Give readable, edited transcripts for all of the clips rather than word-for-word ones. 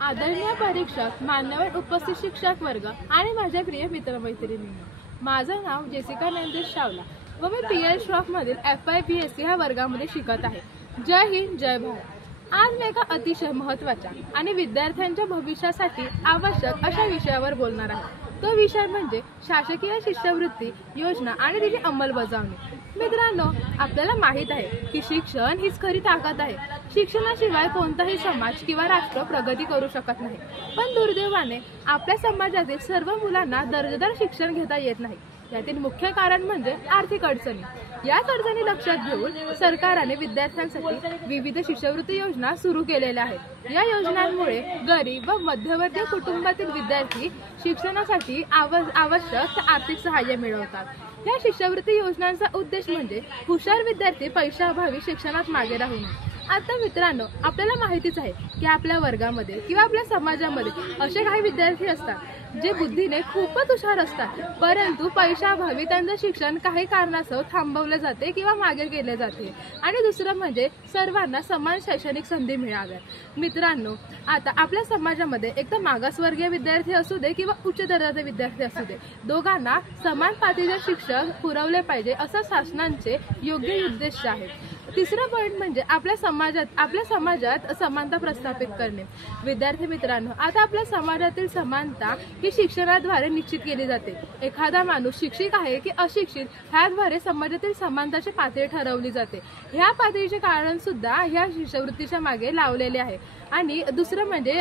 आदरणीय परीक्षक, मान्यवर उपस्थित शिक्षक वर्ग आणि माझ्या प्रिय मित्रमैत्रिणींनो, माझं नाव जेसिका नंदेश चावला व मी पीएल श्रॉफ मधील FYPSC ह्या वर्गामध्ये शिकत आहे। जय हिंद, जय भारत। आज मी एका अतिशय महत्त्वाच्या आणि विद्यार्थ्यांच्या भविष्यासाठी आवश्यक अशा विषयावर बोलणार आहे। तो विषय म्हणजे शासकीय शिष्यवृत्ती योजना आणि तिची अंमलबजावणी। मित्रांनो, आपल्याला माहित आहे की शिक्षण हीच खरी ताकद आहे। शिक्षणाशिवाय कोणताही समाज किंवा राष्ट्र प्रगती करू शकत नाही। पण दुर्दैवाने आपल्या समाजातील सर्व मुलांना दर्जेदार शिक्षण घेता येत नाही। यातील मुख्य कारण म्हणजे आर्थिक अडचणी। याच अडचणी लक्षात घेऊन सरकारने विद्यार्थ्यांसाठी विविध शिष्यवृत्ती योजना सुरू केलेल्या आहेत। या योजनांमुळे गरीब व मध्यवर्गीय कुटुंबातील विद्यार्थी शिक्षणासाठी आवश्यक आर्थिक सहाय्य मिळवतात। या शिष्यवृत्ती योजनांचा उद्देश म्हणजे हुशार विद्यार्थी पैशाअभावी शिक्षणात मागे राहू नये। आता मित्रांनो, आपल्याला माहितीच आहे की आपल्या वर्गामध्ये किंवा आपल्या समाजामध्ये असे काही विद्यार्थी असतात जे बुद्धीने खूपच हुशार असतात, परंतु पैशाअभावी त्यांचे शिक्षण काही कारणास्तव थांबवले जाते किंवा मागे केले जाते। आणि दुसरं म्हणजे सर्वांना समान शैक्षणिक संधी मिळाव्यात। मित्रांनो, आता आपल्या समाजामध्ये एक तर मागासवर्गीय विद्यार्थी असू दे किंवा उच्च दर्जाचे विद्यार्थी असू दे, दोघांना समान पातळीचे शिक्षण पुरवले पाहिजे असं शासनाचे योग्य उद्देश आहे। तिसरा पॉइंट म्हणजे आपल्या समाजात समानता प्रस्थापित करणे। विद्यार्थी मित्रांनो, आता आपल्या समाजातील समानता ही शिक्षणाद्वारे निश्चित केली जाते। एखादा माणूस शिक्षित आहे की अशिक्षित ह्याद्वारे समाजातील समानताची पातळी ठरवली जाते। ह्या पातळीचे कारण सुद्धा ह्या शिष्यवृत्तीच्या मागे लावलेले आहे। आणि दुसरं म्हणजे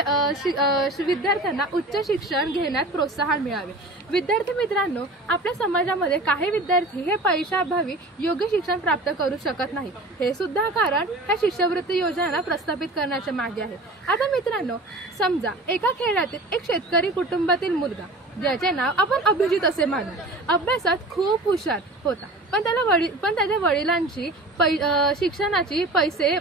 विद्यार्थ्यांना उच्च शिक्षण घेण्यात प्रोत्साहन मिळावे। विद्यार्थी मित्रांनो, आपल्या समाजामध्ये काही विद्यार्थी हे पैशाअभावी योग्य शिक्षण प्राप्त करू शकत नाही। हे सुद्धा कारण ह्या शिष्यवृत्ती योजनांना प्रस्थापित करण्याच्या मागे आहे। आता मित्रांनो, समजा एका खेड्यातील एक शेतकरी कुटुंबातील मुलगा, ज्याचे नाव आपण अभिजित असे मानू, अभ्यासात खूप हुशार होता, पण त्याच्या वडिलांची शिक्षणाची पैसे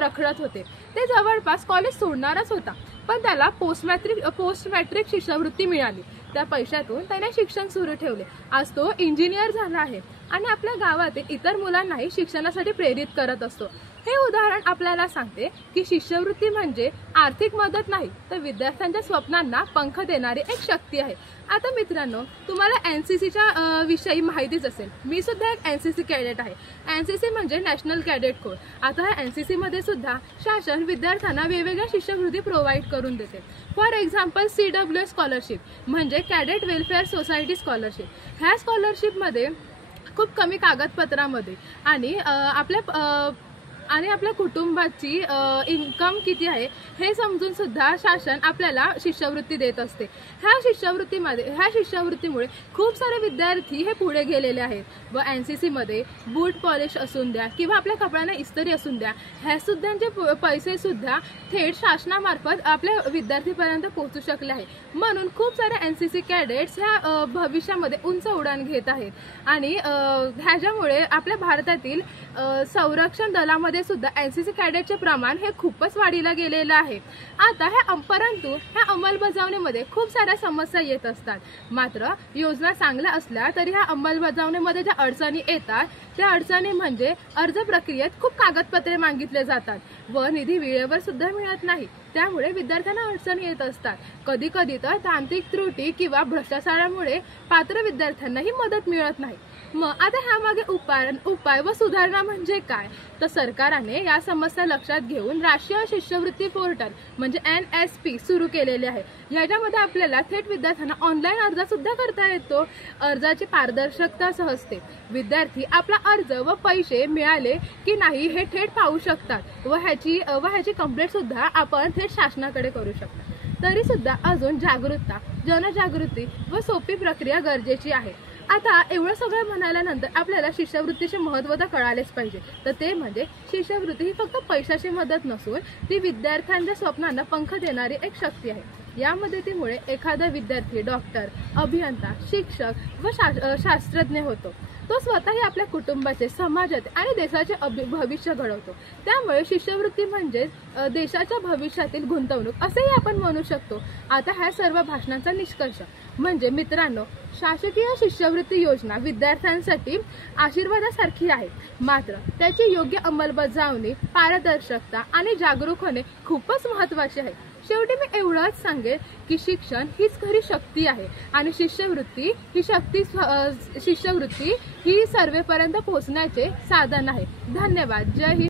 रखडत होते। ते जवळपास कॉलेज सोडणारच होता, पण त्याला पोस्ट मॅट्रिक शिष्यवृत्ती मिळाली। त्या पैशातून त्याने शिक्षण सुरू ठेवले। आज तो इंजिनियर झाला आहे आणि आपल्या गावातील इतर मुलांनाही शिक्षणासाठी प्रेरित करत असतो। हे उदाहरण आपल्याला सांगते की शिष्यवृत्ती म्हणजे आर्थिक मदत नाही, तर विद्यार्थ्यांच्या स्वप्नांना पंख देणारी एक शक्ती आहे। आता मित्रांनो, तुम्हाला NCCच्या विषयी माहितीच असेल। मी सुद्धा एक NCC कॅडेट आहे। NCC म्हणजे नॅशनल कॅडेट कोर। आता ह्या NCC मध्ये सुद्धा शासन विद्यार्थ्यांना वेगवेगळ्या शिष्यवृत्ती प्रोव्हाइड करून देते। फॉर एक्झाम्पल CWS स्कॉलरशिप म्हणजे कॅडेट वेलफेअर सोसायटी स्कॉलरशिप। ह्या स्कॉलरशिपमध्ये खूप कमी कागदपत्रामध्ये आणि आपल्या कुटुंबाची इन्कम किती आहे हे समजून सुद्धा शासन आपल्याला शिष्यवृत्ती देत असते। ह्या शिष्यवृत्तीमुळे खूप सारे विद्यार्थी हे पुढे गेलेले आहेत व NCC मध्ये बूट पॉलिश असून द्या किंवा आपल्या कपड्यांना इस्त्री असून द्या, ह्या सुद्धांचे पैसे सुद्धा थेट शासनामार्फत आपल्या विद्यार्थीपर्यंत पोहोचू शकले आहे। म्हणून खूप सारे NCC कॅडेट्स ह्या भविष्यामध्ये उंच उडान घेत आहेत आणि ह्याच्यामुळे आपल्या भारतातील संरक्षण दलामध्ये सुद्धा NCC कॅडेटचे प्रमाण हे खूपच वाढीला गेलेलं आहे। आता परंतु ह्या अंमलबजावणीमध्ये खूप साऱ्या समस्या येत असतात। मात्र योजना चांगल्या असल्या तरी ह्या अंमलबजावणीमध्ये ज्या अडचणी येतात त्या अडचणी म्हणजे अर्ज प्रक्रियेत खूप कागदपत्रे मागितले जातात व निधी वेळेवर सुद्धा मिळत नाही। त्यामुळे विद्यार्थ्यांना अडचणी येत असतात। कधी कधी तर तांत्रिक त्रुटी किंवा भ्रष्टाचारामुळे पात्र विद्यार्थ्यांनाही मदत मिळत नाही। मग आता ह्यामागे उपाय व सुधारणा म्हणजे काय, तर सरकारने या समस्या लक्षात घेऊन राष्ट्रीय शिष्यवृत्ती पोर्टल म्हणजे NSP सुरू केलेले आहे। याच्यामध्ये आपल्याला थेट विद्यार्थ्यांना ऑनलाईन अर्ज सुद्धा करता येतो। अर्जाची पारदर्शकता सहजते। विद्यार्थी आपला अर्ज व पैसे मिळाले की नाही हे थेट पाहू शकतात व ह्याची कंप्लेंट सुद्धा आपण थेट शासनाकडे करू शकतो। तरी सुद्धा अजून जागरूकता, जनजागृती व सोपी प्रक्रिया गरजेची आहे। आता एवढं सगळं म्हणाल्यानंतर आपल्याला शिष्यवृत्तीचे महत्त्व तर कळालेच पाहिजे। तर ते म्हणजे शिष्यवृत्ती ही फक्त पैशाची मदत नसून ती विद्यार्थ्यांच्या स्वप्नांना पंख देणारी एक शक्ती आहे। या मदतीमुळे एखादा विद्यार्थी डॉक्टर, अभियंता, शिक्षक व शास्त्रज्ञ होतो। तो स्वतःही आपल्या कुटुंबाचे, समाजाचे आणि देशाचे भविष्य घडवतो। त्यामुळे शिष्यवृत्ती म्हणजे देशाच्या भविष्यातील गुंतवणूक असेही आपण म्हणू शकतो। आता ह्या सर्व भाषणांचा निष्कर्ष म्हणजे मित्रांनो, शासकीय शिष्यवृत्ती योजना विद्यार्थ्यांसाठी आशीर्वादासारखी आहे, मात्र त्याची योग्य अंमलबजावणी, पारदर्शकता आणि जागरूक होणे खूपच महत्त्वाचे आहे। शेवटी मी एवढंच सांगेन की शिक्षण हीच खरी शक्ती आहे आणि शिष्यवृत्ती ही सर्वेपर्यंत पोहोचण्याचे साधन आहे. धन्यवाद. जय हिंद.